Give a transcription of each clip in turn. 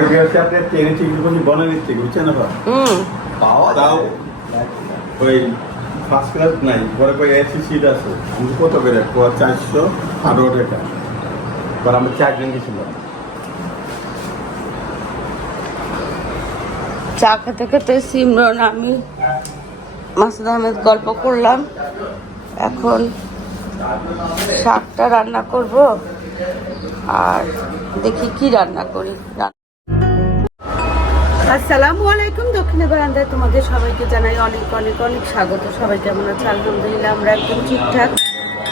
আপনার ট্রেনে টিকিট করছি বনানীর থেকে বুঝছেন না হুম। পাওয়া তাও ওই ফার্স্ট ক্লাস নাই পরে কই এসি সিট আছে। আমি কত করে চারশো আঠারো টাকা। পর আমরা চারজন গেছিলাম। চা খেতে খেতে সিমরন আমি মাসুদ আহমেদ গল্প করলাম। এখন শাকটা রান্না করব আর দেখি কি রান্না করি। আসসালামু আলাইকুম, দক্ষিণে বারান্দায় তোমাদের সবাইকে জানাই অনেক অনেক অনেক স্বাগত। সবাই কেমন আছে? আলহামদুলিল্লাহ, আমরা একদম ঠিকঠাক।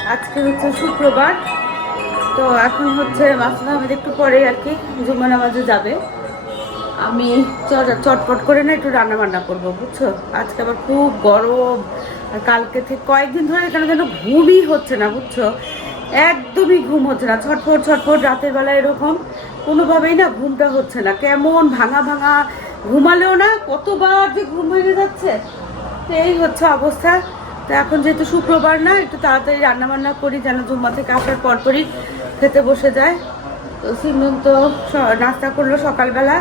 আজকে হচ্ছে শুক্রবার, তো এখন হচ্ছে মাসুদ আহমেদ একটু পরে আর কি জুম্মা নামাজে যাবে। আমি চট- চটপট করে না একটু রান্না বান্না করব, বুঝছ? আজকে আবার খুব গরম, আর কালকে থেকে কয়েকদিন ধরে কেন যেন ঘুমই হচ্ছে না, বুঝছ? একদমই ঘুম হচ্ছে না, ছটফট ছটফট, রাতের বেলা এরকম কোনোভাবেই না ঘুমটা হচ্ছে না। কেমন ভাঙা ভাঙা ঘুমালেও না, কতবার যে ঘুম ভেঙে যাচ্ছে। এই হচ্ছে অবস্থা। তো এখন যেহেতু শুক্রবার না, একটু তাড়াতাড়ি রান্না বান্না করি, যেন জুম্মা থেকে আসার পরপরই খেতে বসে যায়। তো সিমরন তো নাস্তা করল সকালবেলা।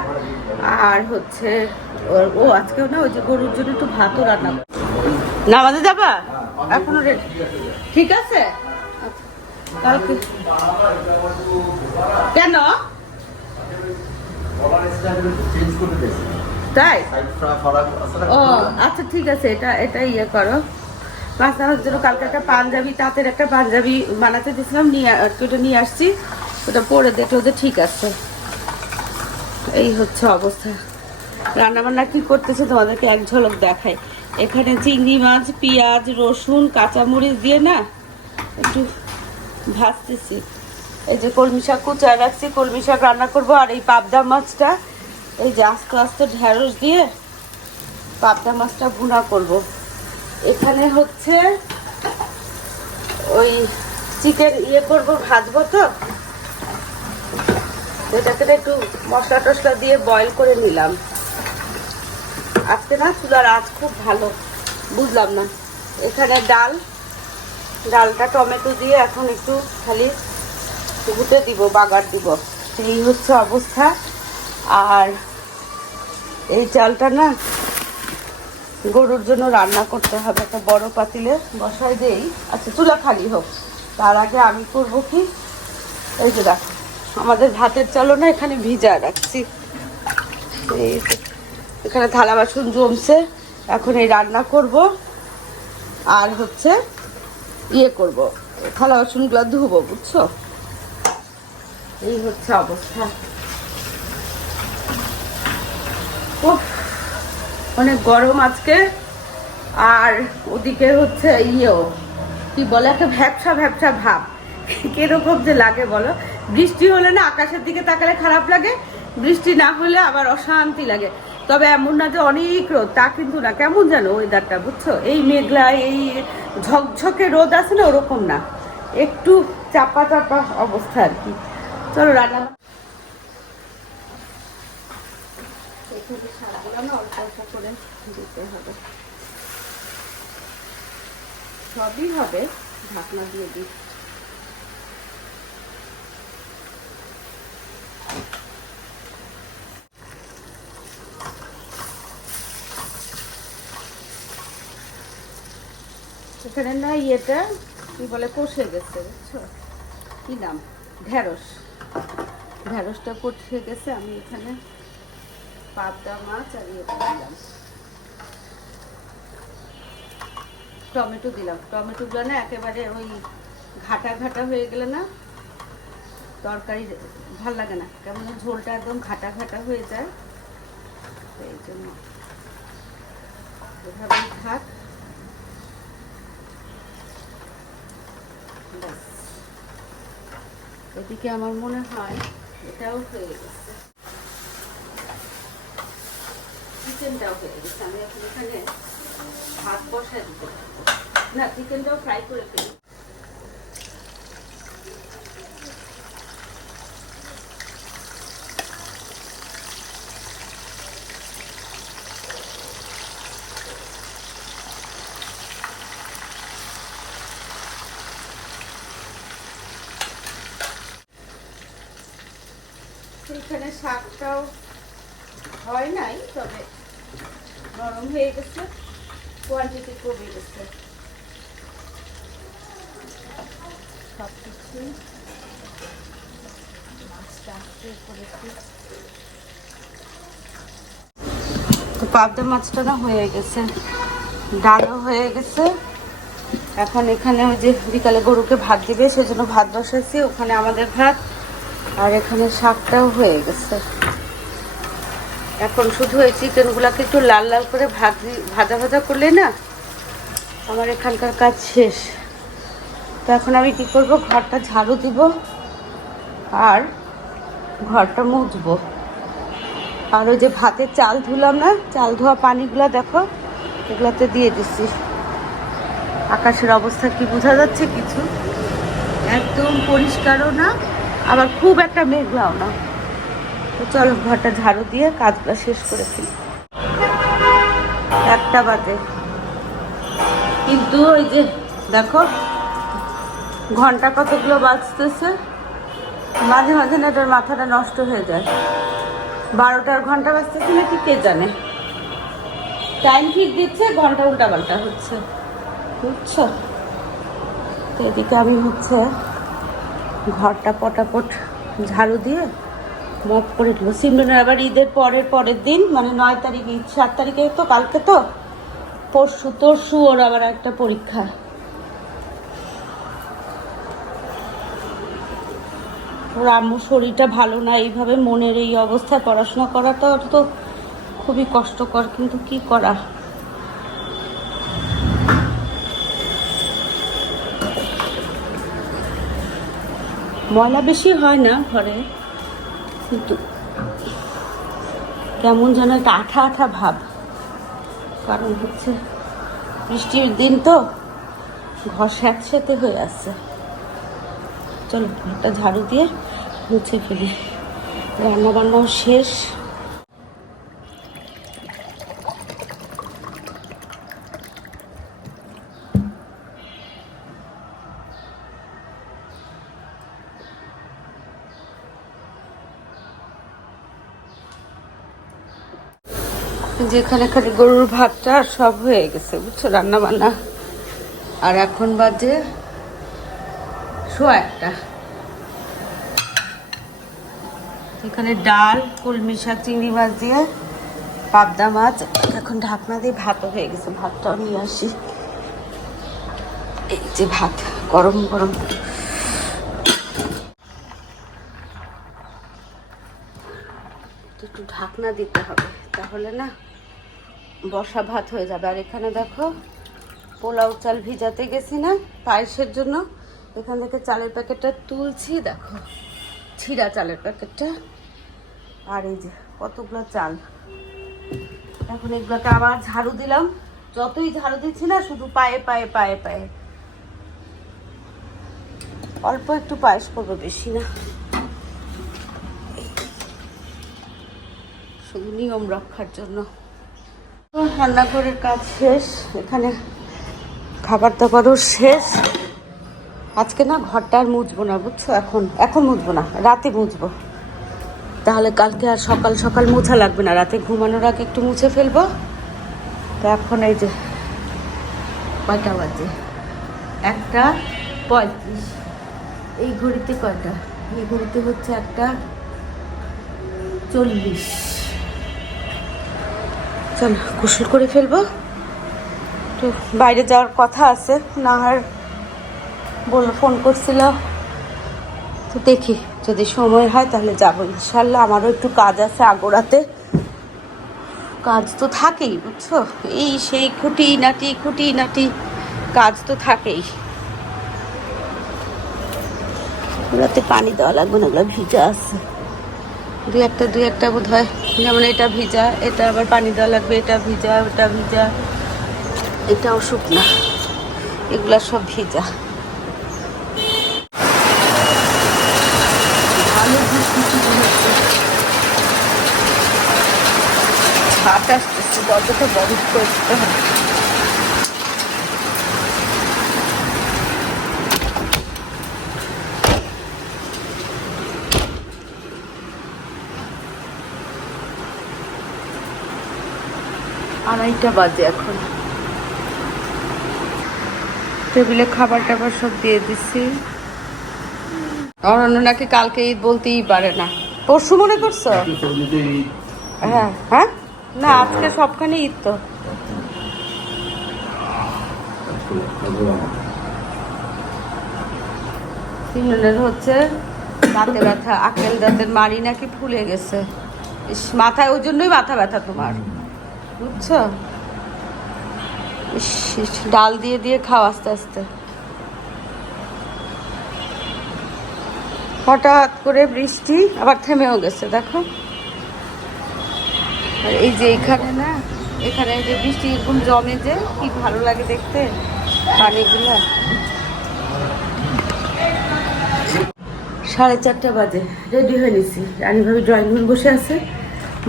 আর হচ্ছে ও আজকেও না, ওই যে গরুর জন্য একটু ভাতও রান্না। নামাজে যাবা? এখনও ঠিক আছে? কালকে। কেন? তাই? ও আচ্ছা ঠিক আছে এটা এটা ইয়ে করো। মাস্টারের জন্য কালকে একটা পাঞ্জাবি তাঁতের একটা পাঞ্জাবি বানাতে দিয়েছিলাম নিয়ে ওটা নিয়ে আসছি। ওটা পরে দেখে ওদের ঠিক আছে। এই হচ্ছে অবস্থা। রান্না বান্না কি করতেছে তোমাদেরকে এক ঝলক দেখাই। এখানে চিংড়ি মাছ পেঁয়াজ রসুন কাঁচামরিচ দিয়ে না একটু ভাজতেছি। এই যে কলমি শাক কুচায় রাখছি কলমি শাক রান্না করব আর এই পাবদা মাছটা এই যে আস্তে আস্তে ঢেঁড়স দিয়ে পাবদা মাছটা ভুনা করব। এখানে হচ্ছে ওই চিকেন ইয়ে করব, ভাজবো তো। এটাকে একটু মশলা টসলা দিয়ে বয়েল করে নিলাম। আজকে না চুলার আজ খুব ভালো, বুঝলাম না। এখানে ডাল, ডালটা টমেটো দিয়ে এখন একটু খালি ঘুটে দিব, বাগার দিব। এই হচ্ছে অবস্থা। আর এই চালটা না গরুর জন্য রান্না করতে হবে একটা বড় পাতিলে। বসাই দেই। আচ্ছা চুলা খালি হোক। তার আগে আমি করব কি? এই যে দেখো, আমাদের ভাতের চালও না এখানে ভিজা রাখছি। এই এখানে থালা বাসন জমছে। এখন এই রান্না করব। আর হচ্ছে ইয়ে করব। থালা বাসনগুলো ধুবো, বুঝছ? এই হচ্ছে অবস্থা। অনেক গরম আজকে। আর ওদিকে হচ্ছে ইয়েও, কি বলে, একটা ভ্যাবসা ভ্যাবসা ভাব। কীরকম যে লাগে বলো? বৃষ্টি হলে না আকাশের দিকে তাকালে খারাপ লাগে, বৃষ্টি না হলে আবার অশান্তি লাগে। তবে এমন না যে অনেক রোদ, তা কিন্তু না। কেমন জানো ওয়েদারটা বুঝছ? এই মেঘলা, এই ঝকঝকে রোদ আছে না, ওরকম না। একটু চাপা চাপা অবস্থা আর কি। চলো রান্না এখানে শাকগুলো না অল্প অল্প করে দিতে হবে। সবই হবে, ঢাকনা দিয়ে দিই। এখানে না ইয়েটা, কি বলে, কষে গেছে, বুঝছ? কি নাম? ঢেঁড়স। ঢেঁড়সটা কষে গেছে, আমি এখানে পাবদা মাছ আর ইয়ে দিলাম। টমেটো দিলাম। টমেটোগুলো না একেবারে ওই ঘাটা ঘাটা হয়ে গেলে না তরকারি ভালো লাগে না। কেমন ঝোলটা একদম ঘাটা ঘাটা হয়ে যায়। এই জন্য এভাবেই থাক। এদিকে আমার মনে হয় এটাও হয়ে গেছে। চিকেনটাও হয়ে গেছে আমি এখন এখানে ভাত বসাই দিতে না, চিকেনটাও ফ্রাই করে ফেলি এখানে শাকটাও হয় নাই, তবে হয়ে গেছে কোয়ান্টিটি কমে গেছে। তো পাবদা মাছটা না হয়ে গেছে, ডালও হয়ে গেছে। এখন এখানে ওই যে বিকালে গরুকে ভাত দিবে, সেজন্য ভাত বসাইছি, ওখানে আমাদের ভাত, আর এখানে শাকটাও হয়ে গেছে। এখন শুধু এই চিকেনগুলোকে একটু লাল লাল করে ভাজি, ভাজা ভাজা করলে না আমার এখানকার কাজ শেষ। তো এখন আমি কি করব? ঘরটা ঝাড়ু দিব আর ঘরটা মুছবো। আর ওই যে ভাতের চাল ধুলাম না, চাল ধোয়া পানিগুলো দেখো, এগুলোতে দিয়ে দিছি। আকাশের অবস্থা কি বোঝা যাচ্ছে কিছু? একদম পরিষ্কারও না, আবার খুব একটা মেঘলাও না। তো চলো ঘরটা ঝাড়ু দিয়ে কাজগুলো শেষ করে ফেলি। একটা বাজে। কিন্তু ওই যে, দেখো, ঘণ্টা কতগুলো বাজতেছে? মাঝে মাঝে না এটার মাথাটা নষ্ট হয়ে যায়। বারোটার ঘণ্টা বাজতেছে নাকি কে জানে? টাইম ঠিক দিচ্ছে, ঘণ্টা উল্টা পাল্টা হচ্ছে। বুঝছ? তো এদিকে আমি হচ্ছে ঘরটা পটাপট ঝাড়ু দিয়ে মপ করে দেবো সিমরনের আবার ঈদের পরের পরের দিন মানে নয় তারিখ, ঈদ সাত তারিখে তো, কালকে তো? পরশু, তরশু ওর আবার একটা পরীক্ষা। ওর আম্মুর শরীরটা ভালো না, এইভাবে মনের এই অবস্থায় পড়াশোনা করাটা তো খুবই কষ্টকর, কিন্তু কি করা? ময়লা বেশি হয় না ঘরে? কিন্তু কেমন যেন একটা আঠা আঠা ভাব। কারণ হচ্ছে বৃষ্টির দিন তো ঘর স্যাঁতস্যাঁতে হয়ে আসছে চলো ঘরটা ঝাড়ু দিয়ে মুছে ফেলি। রান্না বান্নাও শেষ। যেখানে খালি গরুর ভাতটা সব হয়ে গেছে, বুঝছ? রান্না বান্না আর এখন বাজে শোয়া একটা। এখানে ডাল, কলমি শাক, চিংড়ি মাছ দিয়ে পাবদা মাছ। এখন ঢাকনা দিয়ে ভাতও হয়ে গেছে, ভাতটাও নিয়ে আসি। এই যে ভাত, গরম গরম। একটু ঢাকনা দিতে হবে, তাহলে না বসা ভাত হয়ে যাবে। আর এখানে দেখো, পোলাও চাল ভিজাতে গেছি না, পায়েসের জন্য। এখান থেকে চালের প্যাকেটটা তুলছি, দেখো, ছিঁড়া চালের প্যাকেটটা। আর এই যে কতগুলো চাল। এখন এগুলোকে আবার ঝাড়ু দিলাম। যতই ঝাড়ু দিচ্ছি না, শুধু পায়ে পায়ে পায়ে পায়ে। অল্প একটু পায়েস করব বেশি না। শুধু নিয়ম রক্ষার জন্য। রান্নাঘরের কাজ শেষ, এখানে খাবার দাবারও শেষ। আজকে না ঘরটা আর মুছবো না, বুঝছ? এখন এখন মুছবো না, রাতে মুছবো। তাহলে কালকে আর সকাল সকাল মুছা লাগবে না, রাতে ঘুমানোর আগে একটু মুছে ফেলব। তো এখন এই যে কয়টা বাজে? একটা পঁয়ত্রিশ। এই ঘড়িতে কয়টা? এই ঘড়িতে হচ্ছে একটা চল্লিশ। চল, গোসল করে ফেলব। তো বাইরে যাওয়ার কথা আছে না আর বলল, ফোন করছিল। তো দেখি, যদি সময় হয় তাহলে যাব। ইনশাল্লাহ আমারও একটু কাজ আছে আগোড়াতে। কাজ তো থাকেই, বুঝছ? এই সেই খুঁটি নাটি খুঁটি নাটি, কাজ তো থাকেই। ওগুলোতে পানি দেওয়া লাগবে না, ওগুলো ভিজা আছে। দুই একটা দুই একটা বোধ হয় যেমন এটা ভিজা, এটা আবার পানি দেওয়া লাগবে, এটা ভিজা, ওটা ভিজা। এটাও শুকনা। এগুলা সব ভিজা। ছাট আসতেছে দরজাটা বন্ধ করতে হবে। আড়াইটা বাজে এখন। টেবিলে খাবার টাবার সব দিয়ে দিচ্ছি অরণ্য নাকি কালকে ঈদ বলতেই পারে না। পরশু মনে করছ? হ্যাঁ হ্যাঁ? না আজকে সবখানে ঈদ তো। হচ্ছে দাঁতে ব্যথা আকেল দাঁতের মাড়ি নাকি ফুলে গেছে। মাথায় ওই জন্যই মাথা ব্যথা তোমার। বুঝছ ইস, ডাল দিয়ে দিয়ে খাও আস্তে আস্তে। হঠাৎ করে বৃষ্টি আবার থেমেও গেছে দেখো। এই যে এখানে না এখানে যে বৃষ্টি এরকম জমে যে কি ভালো লাগে দেখতে পানিগুলো। সাড়ে চারটা বাজে রেডি হয়ে নিছি। রানীভাবি ড্রয়িং রুম বসে আছে।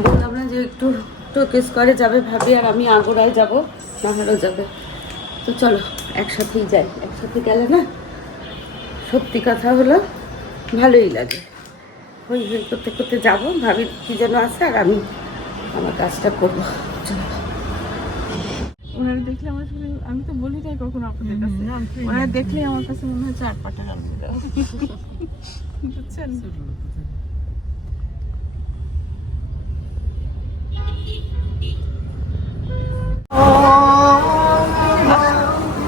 বললাম না যে একটু টোকেস করে যাবে ভাবি আর আমি আগোড়ায় যাব নাহলেও যাবে। তো চলো একসাথেই যাই। একসাথে গেলে না সত্যি কথা হলো ভালোই লাগে। হই হই করতে করতে যাব ভাবি কি যেন আছে আর আমি আমার কাজটা করব। চলো। ওনারা দেখলে আমার আমি তো বলি তাই কখনো আপনাদের কাছে। ওনারা দেখলে আমার কাছে মনে হয় চার পাটা বুঝছেন?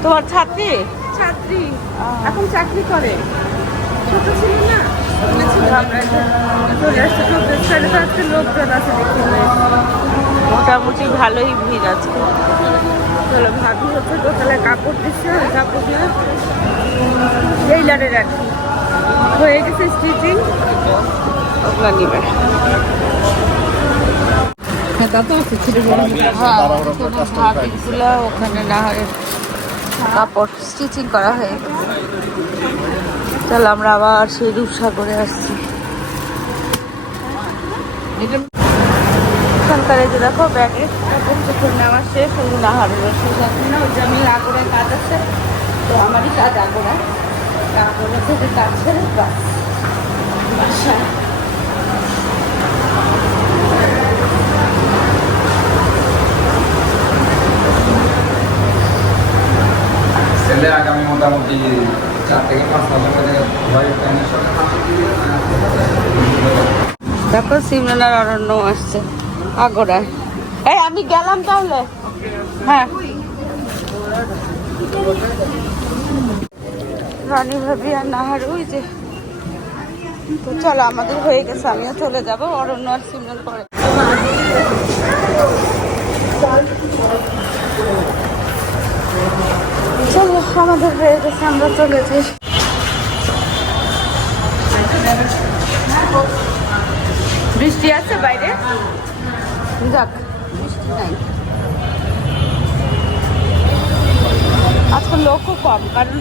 তোমার ছাত্রী? ছাত্রী। এখন চাকরি করে। ছোট ছিল না? আছে মোটামুটি ভালোই ভিড় আজকে। চলো ভাবি হচ্ছে দোতলায় কাপড় দিচ্ছে ওই কাপড় দিয়ে টেইলারে রাখি হয়ে গেছে স্টিচিং ওগুলো নিবে। ভাবিগুলো ওখানে না হয় কাপড় স্টিচিং করা হয়ে গেছে চল আমরা আবার সেই রূপসাগরে আসছি এই যে দেখো ব্যাগে চোপড় নেওয়া শেষ শুধু নাহারের শেষ এখন না ওই যে আমি আগোড়ায় কাজ আছে তো আমারই কাজ আগোড়ায় আগোড়া থেকে কাজ ছেড়ে বাস ছেলে আগামী মোটামুটি চার থেকে পাঁচ মাসের মধ্যে দেখো সিমরানার অরণ্য আসছে, আগোড়ায়। এই, আমি গেলাম তাহলে? হ্যাঁ। রানী ভাবি আর নাহার, ওই যে। তো চলো, আমাদের হয়ে গেছে, আমিও চলে যাব, অরণ্য আর সিমরান পরে। চলো আমাদের হয়ে গেছে আমরা চলে যাই। বৃষ্টি আছে বাইরে? যাক বৃষ্টি নাই। আজকে লোকও কম কারণ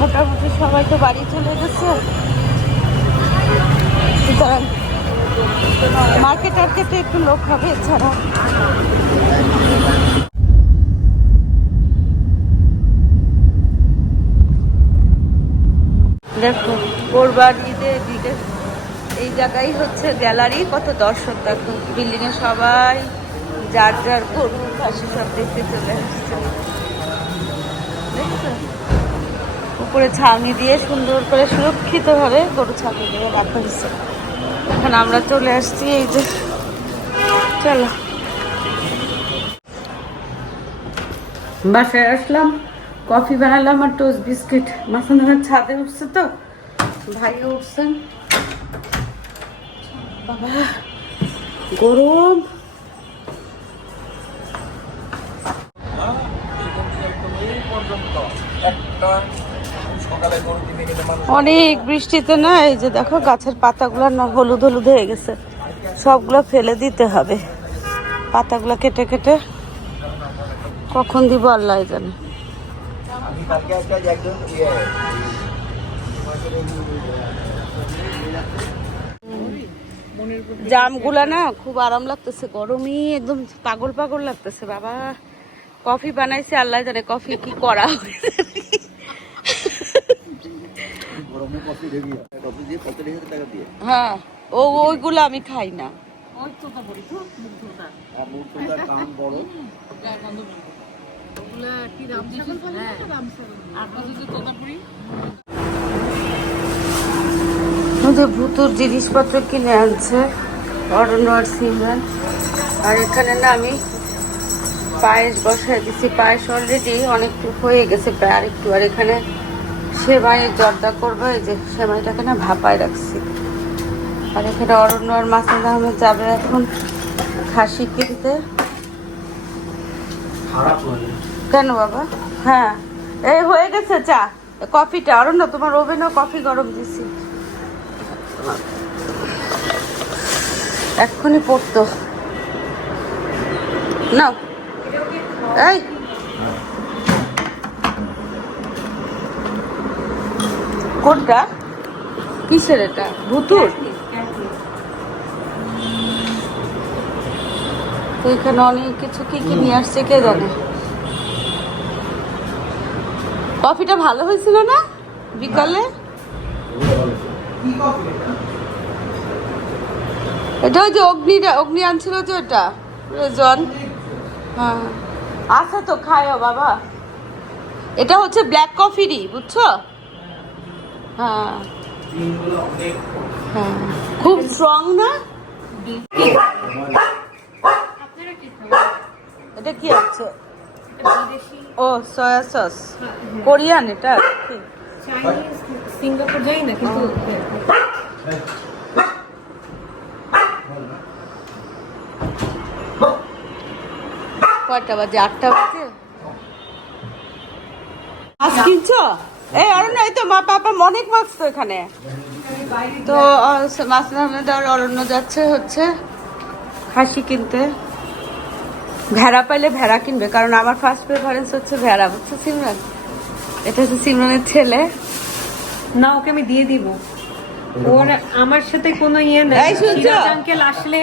মোটামুটি সবাই তো বাড়ি চলে গেছে। সুতরাং মার্কেট টার্কেটে একটু লোক হবে এছাড়া কোরবার ঈদে এদিকে এই জায়গায় হচ্ছে গ্যালারি, কত দর্শক দেখো। বিল্ডিং এ সবাই যার যার গরু খাসি সব দেখতে চলে আসছে? উপরে ছাউনি দিয়ে সুন্দর করে সুরক্ষিত ভাবে গরু ছাউনি দিয়ে রাখা হয়েছে। এখন আমরা চলে আসছি এই যে, চলো। বাসায় আসলাম। কফি বানালাম আর টোস্ট বিস্কিট মাসানোর ছাদে উঠছে তো। ভাইও উঠছেন বাবা, গরম। অনেক বৃষ্টিতে না, এই যে দেখো, গাছের পাতাগুলো না হলুদ হলুদ হয়ে গেছে। সবগুলো ফেলে দিতে হবে। পাতাগুলো কেটে কেটে কখন দিব আল্লাহ জানে। কালকে একটা একজন ইয়ে। জামগুলা না খুব আরাম লাগতেছে গরমই একদম পাগল পাগল লাগতেছে বাবা। কফি বানাইছে আল্লাহ জানে কফি কি করা হয়েছে গরমে কফি রেডি কফি দিয়ে কত টাকা দিয়ে। হ্যাঁ ও ওইগুলো আমি খাই না। ওগুলা কি আর তোতা বড়ি ভুতুর জিনিসপত্র কিনে আনছে অরণ্য আর সিমরান আর এখানে না আমি পায়েস বসায় দিছি। পায়েস অলরেডি অনেকটু হয়ে গেছে প্রায় আর একটু আর এখানে সেমাইয়ের জর্দা করব এই যে সেমাইটাকে না ভাপায় রাখছি। আর এখানে অরণ্য আর মাসুদ আহমেদ যাবে এখন খাসি কিনতে। কেন বাবা? হ্যাঁ। এই হয়ে গেছে চা। কফিটা। আরও না তোমার ওভেনও কফি গরম দিছি। এক্ষুনি পড়তো। নাও। এই। কোনটা? কিসের এটা? ভুতুর? এখানে অনেক কিছু কি কি নিয়ে আসছে কে জানে? কফিটা ভালো হয়েছিল না বিকালে? এটা ওই যে অগ্নিটা, অগ্নি আনছিল যে ওটা জন হ্যাঁ। আচ্ছা তো খায়ও বাবা। এটা হচ্ছে ব্ল্যাক কফিরই বুঝছ? হ্যাঁ। হ্যাঁ। খুব স্ট্রং না? এটা কি আছে? ও সয়া সস কোরিয়ান এটা? সিঙ্গাপুর যাই না কিন্তু কয়টা বাজে? আটটা বাজে? মাছ কিনছো? এই অরণ্য এই তো মা পাপা অনেক মাছ তো এখানে। তো মাছ আর অরণ্য যাচ্ছে হচ্ছে। খাসি কিনতে। ভেড়া পাইলে ভেড়া কিনবে কারণ আমার ফার্স্ট প্রেফারেন্স হচ্ছে ভেড়া বুঝছ সিমরান? এটা হচ্ছে সিমরানের ছেলে। না ওকে আমি দিয়ে দিব। ওর আমার সাথে কোনো ইয়ে নেই? আঙ্কেল আসলে?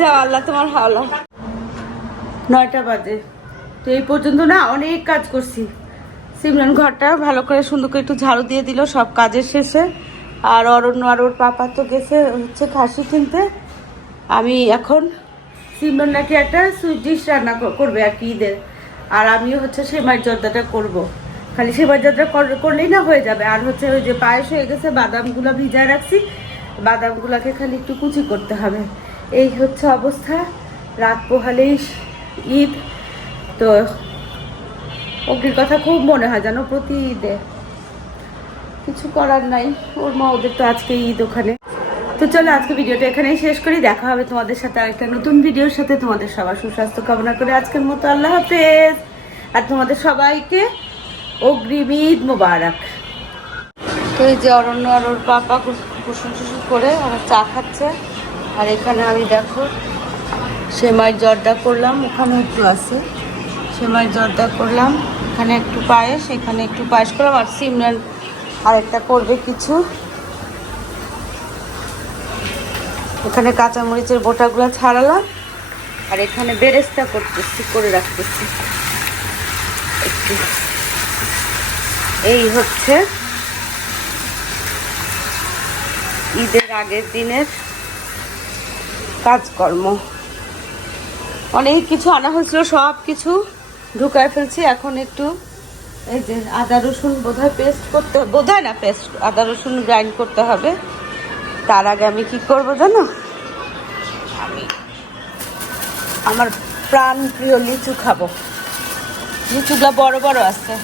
যাও আল্লাহ তোমার হাওলা নয়টা বাজে। তো এই পর্যন্ত না অনেক কাজ করছি। সিমরান ঘরটা ভালো করে সুন্দর করে একটু ঝাড়ু দিয়ে দিল সব কাজের শেষে। আর অরণ্য আর ওর পাপা তো গেছে হচ্ছে খাসি কিনতে। আমি এখন সিমরান নাকি একটা সুইট ডিশ রান্না করবে আর কি ঈদের। আর আমি হচ্ছে সেমাই জর্দাটা করব। খালি সেমাই জর্দা কর- করলেই না হয়ে যাবে। আর হচ্ছে ওই যে পায়েস হয়ে গেছে, বাদামগুলো ভিজায় রাখছি। বাদামগুলোকে খালি একটু কুচি করতে হবে। এই হচ্ছে অবস্থা। রাত পোহালেই ঈদ। তো অগ্নির কথা খুব মনে হয় জানো প্রতি ঈদে। কিছু করার নাই। ওর মা ওদের তো আজকে ঈদ ওখানে। তো চলো, আজকে ভিডিওটা এখানেই শেষ করি। দেখা হবে তোমাদের সাথে আরেকটা নতুন ভিডিওর সাথে। তোমাদের সবার সুস্বাস্থ্য কামনা করে আজকের মতো আল্লাহ হাফেজ। আর তোমাদের সবাইকে অগ্রিম ঈদ মোবারক। তো এই যে অরণ্য আর ওর পাপা কুসুম টুসুম করে আমার চা খাচ্ছে। আর এখানে আমি দেখো, সেমাই জর্দা করলাম। ওখানে একটু আছে। সেমাই জর্দা করলাম। এখানে একটু পায়েস, এখানে একটু পায়েস করলাম। আর সিমরান আরেকটা করবে কিছু। এখানে কাঁচামরিচের বোটাগুলো ছাড়ালাম। আর এখানে বেরেস্তা করতেছি, করে রাখতেছি। একটু। এই হচ্ছে ঈদের আগের দিনের কাজকর্ম। অনেক কিছু আনা হয়েছিল সব কিছু ঢুকায় ফেলছি। এখন একটু এই যে আদা রসুন বোধহয় পেস্ট করতে বোধহয় না পেস্ট আদা রসুন গ্রাইন্ড করতে হবে। তার আগে আমি কি করব জানো? আমি আমার প্রাণ প্রিয় লিচু খাব। লিচুগুলো বড় বড় আছে।